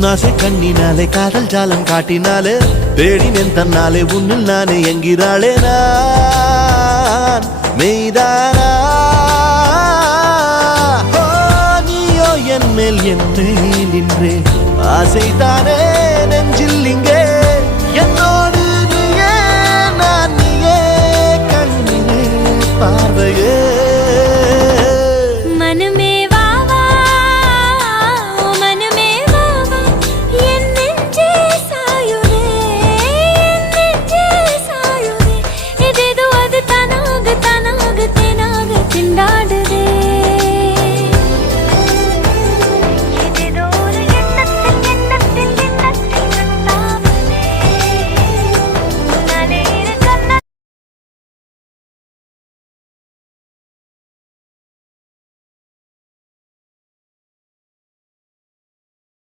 உன்னாசை கண்ணினாலே காதல் ஜாலம் காட்டினாலே தேடினேன் தன்னாலே உன்னில் நானே என்கிறாளே நான் மெய்தானா நீயோ என் மேல் என்றே நின்றே ஆசைதானே